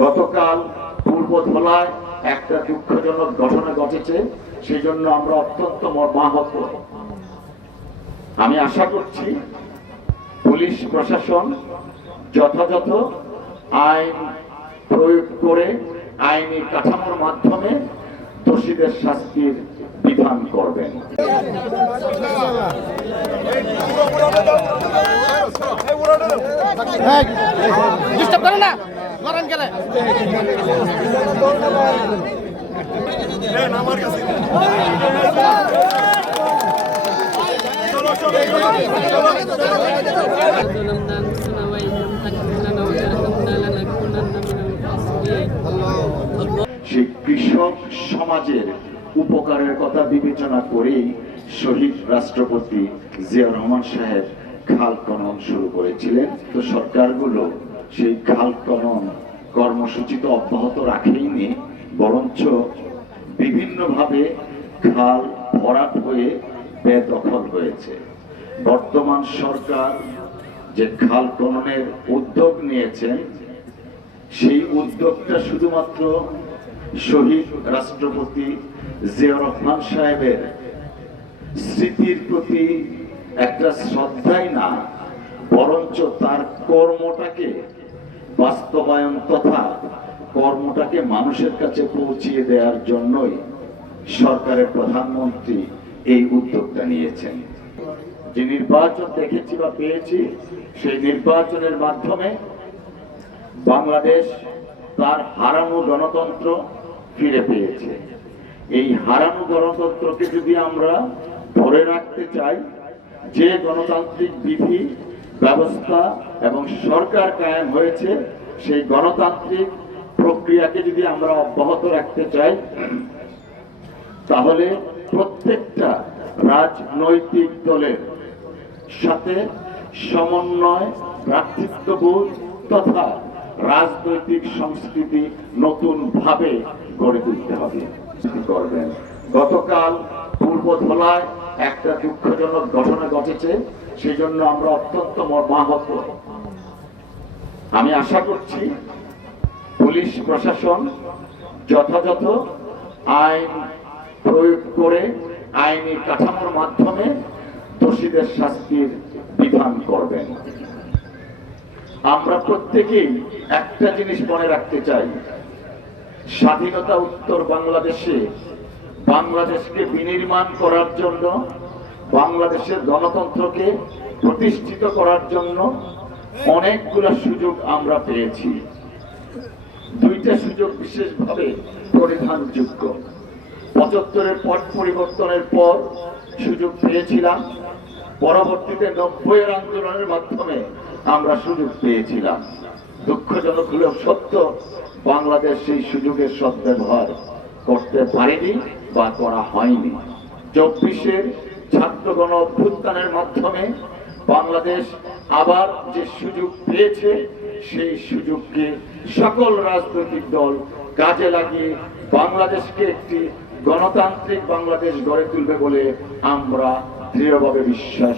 গতকাল পূর্ব ধলায় একটা দুঃখজনক ঘটনা ঘটেছে, সেই জন্য আমরা অত্যন্ত মর্মাহত। আমি আশা করছি পুলিশ প্রশাসন যথাযথ আইন প্রয়োগ করে আইনি কাঠামোর মাধ্যমে দোষীদের শাস্তির বিধান করবেন। সেই কৃষক সমাজের উপকারের কথা বিবেচনা করেই শহীদ রাষ্ট্রপতি জিয়া রহমান সাহেব খাল খনন শুরু করেছিলেন। তো সরকারগুলো সেই খাল খনন কর্মসূচি তো অব্যাহত রাখেইনি, বরঞ্চ বিভিন্নভাবে খাল ভরাট হয়ে বেদখল হয়েছে। বর্তমান সরকার যে খাল খননের উদ্যোগ নিয়েছেন, সেই উদ্যোগটা শুধুমাত্র শহীদ রাষ্ট্রপতি জিয়া রহমান সাহেবের স্মৃতির প্রতি একটা শ্রদ্ধাই না, বরঞ্চ তার কর্মটাকে বাস্তবায়ন তথা কর্মটাকে মানুষের কাছে পৌঁছিয়ে দেওয়ার জন্যই সরকারের প্রধানমন্ত্রী এই উদ্যোগটা নিয়েছেন। যে নির্বাচন দেখেছি বা পেয়েছি, সেই নির্বাচনের মাধ্যমে বাংলাদেশ তার হারানো গণতন্ত্র ফিরে পেয়েছে। এই হারানো গণতন্ত্রকে যদি আমরা ধরে রাখতে চাই, যে গণতান্ত্রিক বিধি ব্যবস্থা এবং সরকার কায়েম হয়েছে, সেই গণতান্ত্রিক প্রক্রিয়াকে যদি আমরা অব্যাহত রাখতে চাই, তাহলে প্রত্যেকটা রাজনৈতিক দলের সাথে সমন্বয়, ভ্রাতৃত্ববোধ তথা রাজনৈতিক সংস্কৃতি নতুন ভাবে গড়ে তুলতে হবে। গতকাল পূর্ব ধলায় একটা দুঃখজনক ঘটনা ঘটেছে, সেই জন্য আমরা অত্যন্ত মর্মাহত। আমি আশা করছি পুলিশ প্রশাসন যথাযথ আইন প্রয়োগ করে আইনি কাঠামোর মাধ্যমে দোষীদের শাস্তির বিধান করবেন। আমরা প্রত্যেকেই একটা জিনিস মনে রাখতে চাই, স্বাধীনতা উত্তর বাংলাদেশকে বিনির্মাণ করার জন্য, বাংলাদেশের গণতন্ত্রকে প্রতিষ্ঠিত করার জন্য অনেকগুলো সুযোগ আমরা পেয়েছি। দুইটা সুযোগ বিশেষভাবে পরিধানযোগ্য। ৭৫-এর পট পরিবর্তনের পর সুযোগ পেয়েছিলাম, পরবর্তীতে ৯০-এর আন্দোলনের মাধ্যমে আমরা সুযোগ পেয়েছিলাম। দুঃখজনক হলেও সত্য, বাংলাদেশ সেই সুযোগের সদ্ব্যবহার করতে পারেনি বা করা হয়নি। ২৪-এর ছাত্রগণ অভ্যুত্থানের মাধ্যমে বাংলাদেশ আবার যে সুযোগ পেয়েছে, সেই সুযোগকে সকল রাজনৈতিক দল কাজে লাগিয়ে বাংলাদেশকে একটি গণতান্ত্রিক বাংলাদেশ গড়ে তুলবে বলে আমরা দৃঢ়ভাবে বিশ্বাস